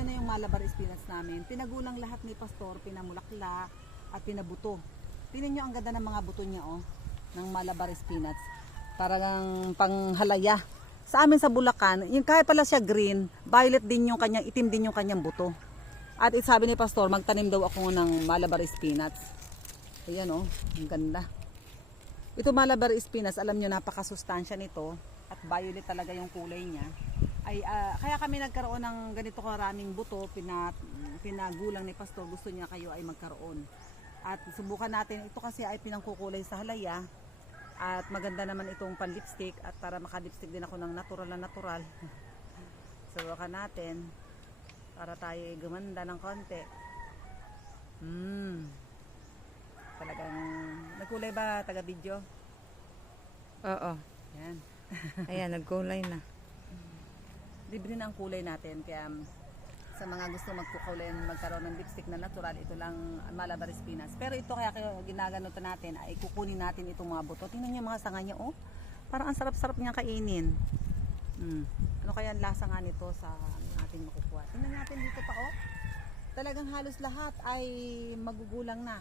ito na yung Malabar spinach namin. Pinagulang lahat ni Pastor, pinamulakla at pinabuto. Tingnan nyo ang ganda ng mga buto niya, oh, ng Malabar spinach. Parang panghalaya. Sa amin sa Bulacan, yung kahit pala siya green, violet din yung kanyang, itim din yung kanyang buto. At sabi ni Pastor, magtanim daw ako ng Malabar spinach. Ayan, oh, ang ganda. Ito Malabar spinach, alam nyo, napakasustansya nito at violet talaga yung kulay niya. Kaya kami nagkaroon ng ganito karaming buto, pinagulang ni Pastor, gusto niya kayo ay magkaroon. At subukan natin, ito kasi ay pinangkukulay sa halaya. At maganda naman itong pan-lipstick at para maka-lipstick din ako ng natural na natural. Subukan natin para tayo ay gumanda ng konti. Talagang nagkulay ba taga-video? Oo. Yan. Ayan, nagkulay na. Libre na ang kulay natin, kaya sa mga gusto magkaroon ng lipstick na natural, ito lang Malabar spinach. Pero ito kaya ginaganutan natin ay kukunin natin itong mga buto. Tingnan niyo mga sanga niya, oh. Parang ang sarap-sarap niya kainin. Ano kaya ang lasa nga nito sa ating makukuha? Tingnan natin dito pa, oh. Talagang halos lahat ay magugulang na.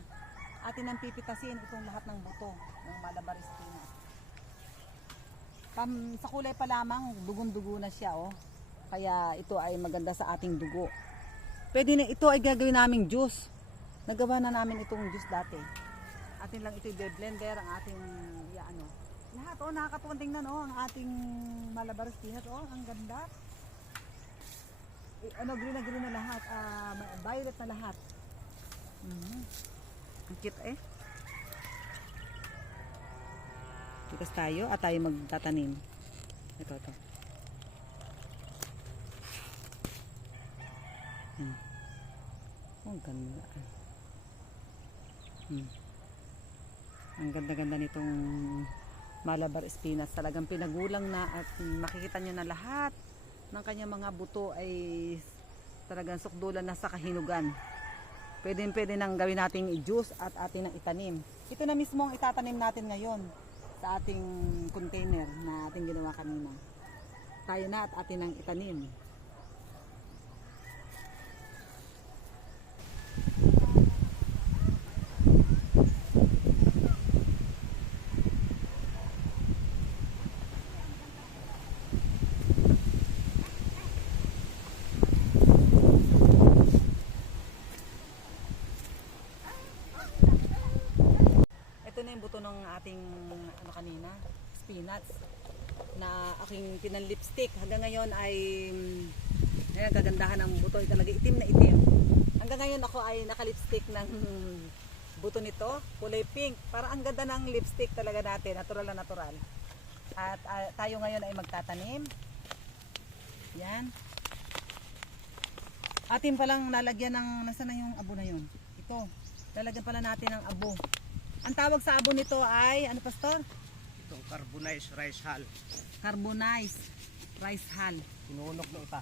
Atin ang pipitasin itong lahat ng buto ng Malabar spinach. Sa kulay pa lamang, dugong-dugo na siya, oh. Kaya ito ay maganda sa ating dugo. Pwede na ito ay gagawin naming juice. Nagawa na namin itong juice dati. Atin lang ito i-blender ang ating lahat, oh, nakakatuwang tingnan, oh, ang ating Malabar spinach, oh, ang ganda. Green na lahat, violet na lahat. Ang cute, eh. Tikas tayo at tayo magtatanim. Ito. Oh, ang ganda. Ang ganda-ganda nitong Malabar spinach. Talagang pinagulang na at makikita nyo na lahat ng kanyang mga buto ay talagang sukdulan na sa kahinugan. Pwede nang gawin nating i-juice at atin nang itanim. Ito na mismo ang itatanim natin ngayon sa ating container na ating ginawa kanina. Tayo na at atin nang itanim. Ito na yung buto ng ating kanina, spinach na aking pinang-lipstick. Hanggang ngayon ay kagandahan ng buto, talaga itim na itim. Hanggang ngayon ako ay naka-lipstick ng buto nito, kulay pink. Para ang ganda ng lipstick talaga natin, natural na natural. At tayo ngayon ay magtatanim. Yan. Atin palang nalagyan ng, nasaan na yung abo na yun? Ito, lalagyan pala natin ng abo. Ang tawag sa abo nito ay, ano Pastor? Itong carbonized rice hull. Carbonized rice hull. Sinunog na ipa.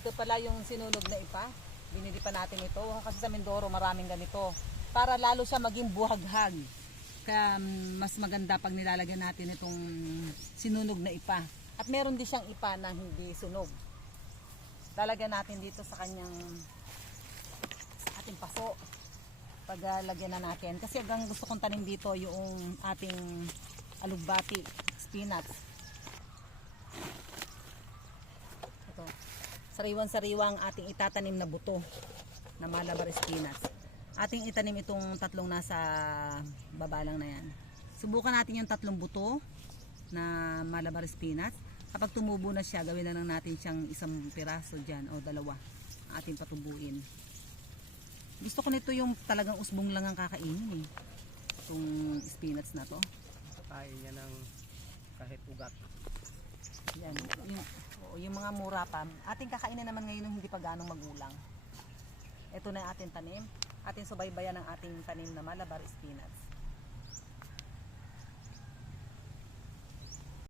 Ito pala yung sinunog na ipa. Binili pa natin ito. Kasi sa Mindoro maraming ganito. Para lalo siya maging buhaghag. Kaya mas maganda pag nilalagyan natin itong sinunog na ipa. At meron din siyang ipa na hindi sunog. Lalagyan natin dito sa kanyang ating paso. Paglagyan na natin. Kasi hanggang gusto kong tanim dito yung ating alugbati, spinach. Ito. Sariwan-sariwang ating itatanim na buto na Malabar spinach. Ating itanim itong tatlong nasa baba lang na yan. Subukan natin yung tatlong buto na Malabar spinach. Kapag tumubo na siya, gawin na lang natin siyang isang piraso dyan o dalawa. Ating patubuin. Gusto ko nito yung talagang usbong lang ang kakainin, eh. Itong spinach na to. Kain niya ng kahit ugat. Yan. Yung mga mura pa. Ating kakainin naman ngayon ng hindi pa ganong magulang. Ito na yung ating tanim. Ating subaybayan ang ating tanim na Malabar spinach.